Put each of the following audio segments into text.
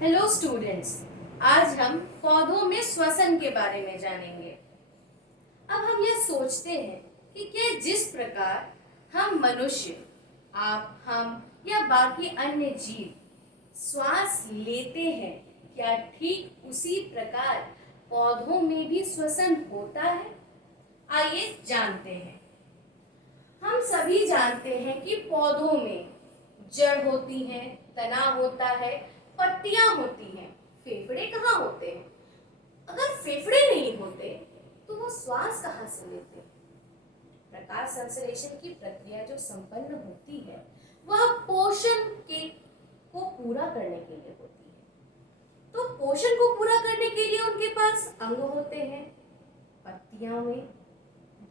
Hello students. आज हम पौधों में श्वसन के बारे में जानेंगे। अब हम यह सोचते हैं कि क्या जिस प्रकार हम मनुष्य, आप, हम या बाकी अन्य जीव श्वास लेते हैं, क्या ठीक उसी प्रकार पौधों में भी श्वसन होता है? आइए जानते हैं। हम सभी जानते हैं कि पौधों में जड़ होती है, तना होता है, पत्तियां होती हैं। फेफड़े कहाँ होते हैं? अगर फेफड़े नहीं होते तो वो श्वास कहाँ से लेते? प्रकाश संश्लेषण की प्रक्रिया जो संपन्न होती है वह पोषण के को पूरा करने के लिए होती है। तो पोषण को पूरा करने के लिए उनके पास अंग होते हैं, पत्तियां में,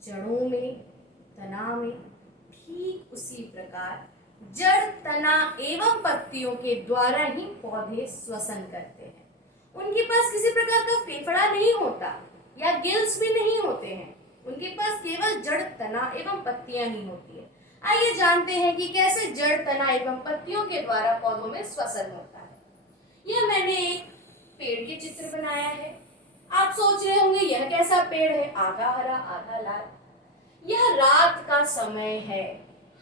जड़ों में, तना में। ठीक उसी प्रकार जड़, तना एवं पत्तियों के द्वारा ही पौधे श्वसन करते हैं। उनके पास किसी प्रकार का फेफड़ा नहीं होता या गिल्स भी नहीं होते हैं। उनके पास केवल जड़, तना एवं पत्तियां ही होती है। आइए जानते हैं कि कैसे जड़, तना एवं पत्तियों के द्वारा पौधों में श्वसन होता है। यह मैंने एक पेड़ के चित्र बनाया है। आप सोच रहे होंगे यह कैसा पेड़ है, आधा हरा आधा लाल। यह रात का समय है।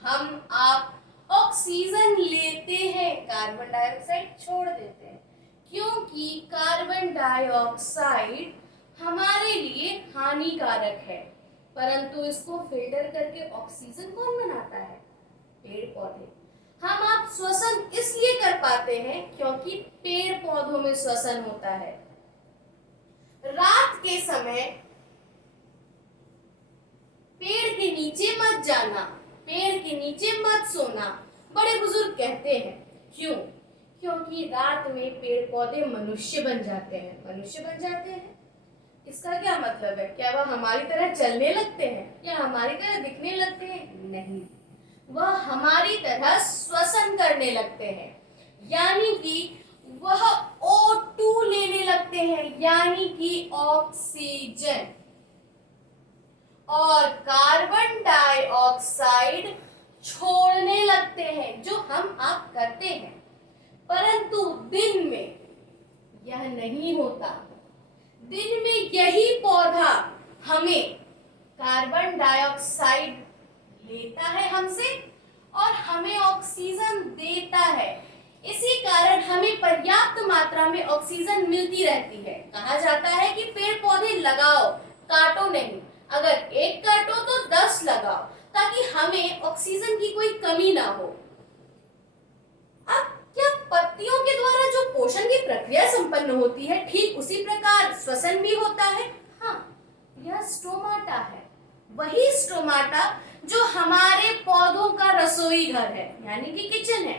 हम आप ऑक्सीजन लेते हैं, कार्बन डाइऑक्साइड छोड़ देते हैं, क्योंकि कार्बन डाइऑक्साइड हमारे लिए हानिकारक है। परंतु इसको फिल्टर करके ऑक्सीजन कौन बनाता है? पेड़ पौधे। हम आप श्वसन इसलिए कर पाते हैं क्योंकि पेड़ पौधों में श्वसन होता है। रात के समय पेड़ के नीचे मत जाना, पेड़ के नीचे मत सोना, बड़े बुजुर्ग कहते हैं। क्यों? क्योंकि रात में पेड़ पौधे मनुष्य बन जाते हैं। मनुष्य बन जाते हैं इसका क्या मतलब है? क्या वह हमारी तरह चलने लगते हैं या हमारी तरह दिखने लगते हैं? नहीं, वह हमारी तरह श्वसन करने लगते हैं, यानी कि वह O2 लेने लगते हैं, यानी कि ऑक्सीजन, और कार्बन डाइऑक्साइड छोड़ने लगते हैं, जो हम आप करते हैं। परंतु दिन में यह नहीं होता। दिन में यही पौधा हमें कार्बन डाइऑक्साइड लेता है हमसे और हमें ऑक्सीजन देता है। इसी कारण हमें पर्याप्त मात्रा में ऑक्सीजन मिलती रहती है। कहा जाता है कि पेड़ पौधे लगाओ, काटो नहीं। अगर एक काटो तो 10 लगाओ, ताकि हमें ऑक्सीजन की कोई कमी ना हो। अब क्या पत्तियों के द्वारा जो पोषण की प्रक्रिया संपन्न होती है, ठीक उसी प्रकार श्वसन भी होता है? हाँ, यह स्टोमाटा है। वही स्टोमाटा जो हमारे पौधों का रसोई घर है, यानी कि किचन है,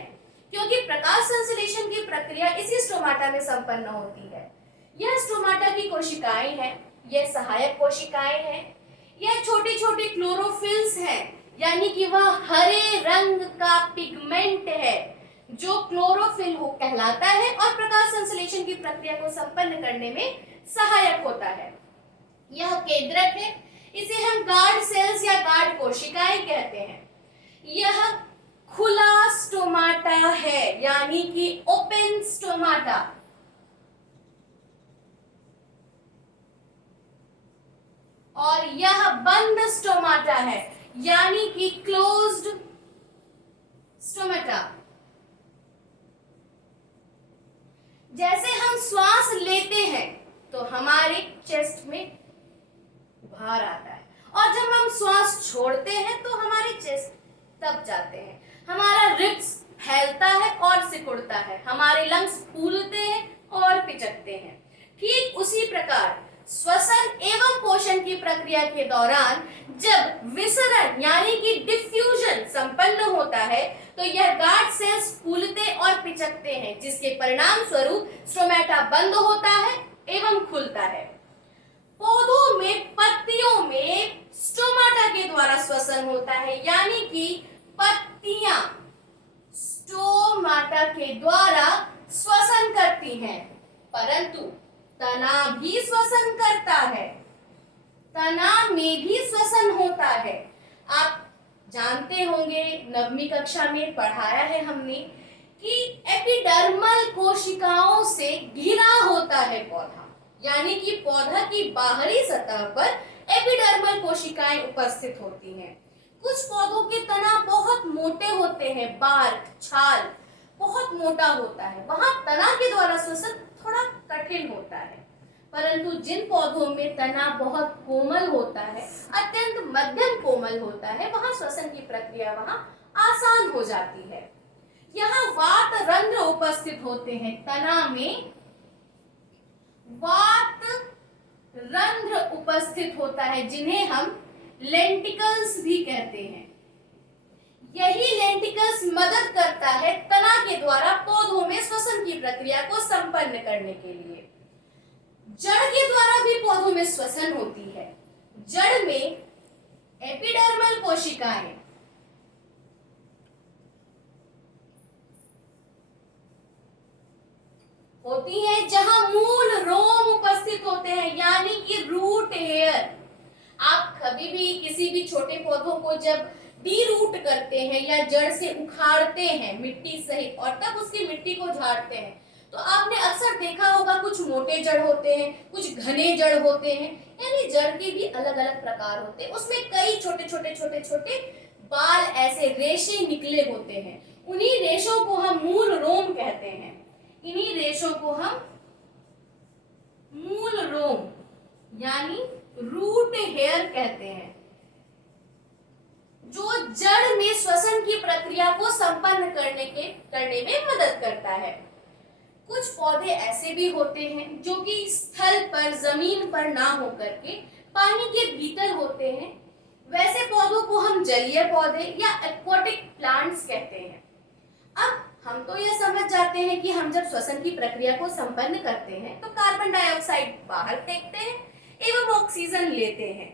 क्योंकि प्रकाश संश्लेषण की प्रक्रिया इसी स्टोमाटा में संपन्न होती है। यह स्टोमाटा की कोशिकाएं हैं, यह सहायक कोशिकाएं हैं, यह छोटे छोटे क्लोरोफिल्स हैं, यानी कि वह हरे रंग का पिगमेंट है जो क्लोरोफिल कहलाता है और प्रकाश संश्लेषण की प्रक्रिया को संपन्न करने में सहायक होता है। यह केंद्रक है, इसे हम गार्ड सेल्स या गार्ड कोशिकाएं कहते हैं। यह खुला स्टोमाटा है, यानी कि ओपन स्टोमाटा। और यह बंद स्टोमाटा है, यानी कि क्लोज्ड स्टोमाटा। जैसे हम श्वास लेते हैं तो हमारे चेस्ट में भार आता है, और जब हम श्वास छोड़ते हैं तो हमारे चेस्ट दब जाते हैं। हमारा रिब्स फैलता है और सिकुड़ता है, हमारे लंग्स फूलते हैं और पिचकते हैं। ठीक उसी प्रकार श्वसन एवं पोषण की प्रक्रिया के दौरान जब विसरण यानी कि डिफ्यूजन संपन्न होता है तो यह गार्ड सेल्स फूलते और पिचकते हैं, जिसके परिणाम स्वरूप स्टोमाटा बंद होता है एवं खुलता है। पौधों में, पत्तियों में स्टोमाटा के द्वारा श्वसन होता है, यानी कि पत्तियां स्टोमाटा के द्वारा श्वसन करती हैं। परंतु तना भी श्वसन करता है, तना में भी श्वसन होता है। आप जानते होंगे, 9वीं कक्षा में पढ़ाया है हमने कि एपिडर्मल कोशिकाओं से घिरा होता है पौधा, यानी कि पौधा की बाहरी सतह पर एपिडर्मल कोशिकाएं उपस्थित होती हैं। कुछ पौधों के तना बहुत मोटे होते हैं, बार्क छाल बहुत मोटा होता है, वहां तना के द्वारा श्वसन थोड़ा कठिन होता है। परंतु जिन पौधों में तना बहुत कोमल होता है, अत्यंत मध्यम कोमल होता है, वहां श्वसन की प्रक्रिया वहां आसान हो जाती है। यहाँ वात रंध्र उपस्थित होते हैं, तना में वात रंध्र उपस्थित होता है, जिन्हें हम लेंटिकल्स भी कहते हैं। यही लेंटिकल्स मदद करता है तना के द्वारा पौधों में श्वसन की प्रक्रिया को संपन्न करने के लिए। जड़ के द्वारा भी पौधों में श्वसन होती है। जड़ में एपिडर्मल कोशिकाएं होती हैं, जहां मूल रोम उपस्थित होते हैं, यानी कि रूट हेयर। आप कभी भी किसी भी छोटे पौधों को जब डी रूट करते हैं या जड़ से उखाड़ते हैं मिट्टी सहित और तब उसकी मिट्टी को झाड़ते हैं, तो आपने अक्सर देखा होगा कुछ मोटे जड़ होते हैं, कुछ घने जड़ होते हैं, यानी जड़ के भी अलग अलग प्रकार होते हैं। उसमें कई छोटे छोटे छोटे छोटे बाल, ऐसे रेशे निकले होते हैं। उन्हीं रेशों को हम मूल रोम कहते हैं। इन्हीं रेशों को हम मूल रोम यानी रूट हेयर कहते हैं, जो जड़ में श्वसन की प्रक्रिया को संपन्न करने में मदद करता है। कुछ पौधे ऐसे भी होते हैं जो कि स्थल पर, जमीन पर ना होकर के पानी के भीतर होते हैं। वैसे पौधों को हम जलीय पौधे या एक्वाटिक प्लांट्स कहते हैं। अब हम तो यह समझ जाते हैं कि हम जब श्वसन की प्रक्रिया को संपन्न करते हैं तो कार्बन डाइऑक्साइड बाहर फेंकते हैं एवं ऑक्सीजन लेते हैं।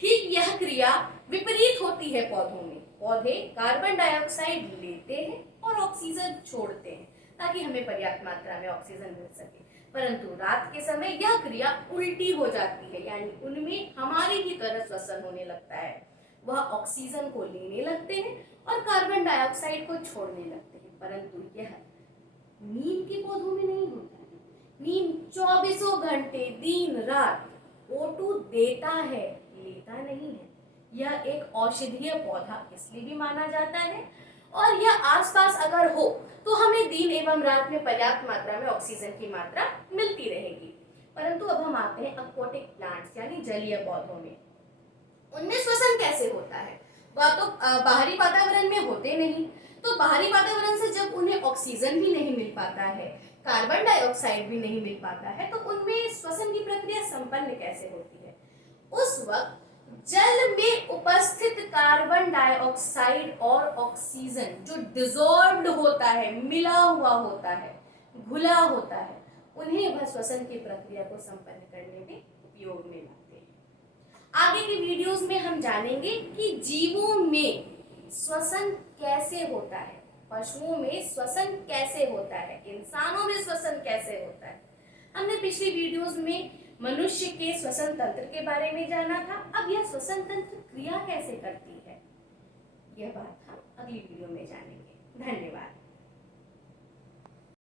ठीक यह क्रिया विपरीत होती है पौधों में। पौधे कार्बन डाइऑक्साइड लेते हैं और ऑक्सीजन छोड़ते हैं ताकि हमें पर्याप्त मात्रा में ऑक्सीजन मिल सके। परंतु रात के समय यह क्रिया उल्टी हो जाती है, यानी उनमें हमारी ही तरह श्वसन होने लगता है। वह ऑक्सीजन को लेने लगते हैं और कार्बन डाइऑक्साइड को छोड़ने लगते हैं। परंतु यह नीम के पौधों में नहीं होता है। नीम 24 घंटे दिन रात O2 देता है, लेता नहीं है। यह एक औषधीय पौधा इसलिए भी माना जाता है, और यह आसपास अगर हो तो हमें दिन एवं रात में पर्याप्त मात्रा में ऑक्सीजन की मात्रा मिलती रहेगी। परंतु अब हम आते हैं एक्वाटिक प्लांट्स यानी जलीय पौधों में। उनमें श्वसन कैसे होता है? वह तो बाहरी वातावरण में होते नहीं, तो बाहरी वातावरण से जब उन्हें ऑक्सीजन भी नहीं मिल पाता है, कार्बन डाइऑक्साइड भी नहीं मिल पाता है, तो उनमें श्वसन की प्रक्रिया संपन्न कैसे होती है? उस वक्त जल में उपस्थित कार्बन डाइऑक्साइड और ऑक्सीजन जो डिसॉल्व्ड होता है, मिला हुआ होता है, घुला होता है, उन्हें वह श्वसन की प्रक्रिया को संपन्न करने में उपयोग में लाते हैं। आगे के वीडियोस में हम जानेंगे कि जीवों में श्वसन कैसे होता है, पशुओं में श्वसन कैसे होता है, इंसानों में श्वसन कैसे होता है। हमने पिछली वीडियोस में मनुष्य के श्वसन तंत्र के बारे में जाना था। अब यह श्वसन तंत्र क्रिया कैसे करती है, यह बात हम अगली वीडियो में जानेंगे। धन्यवाद।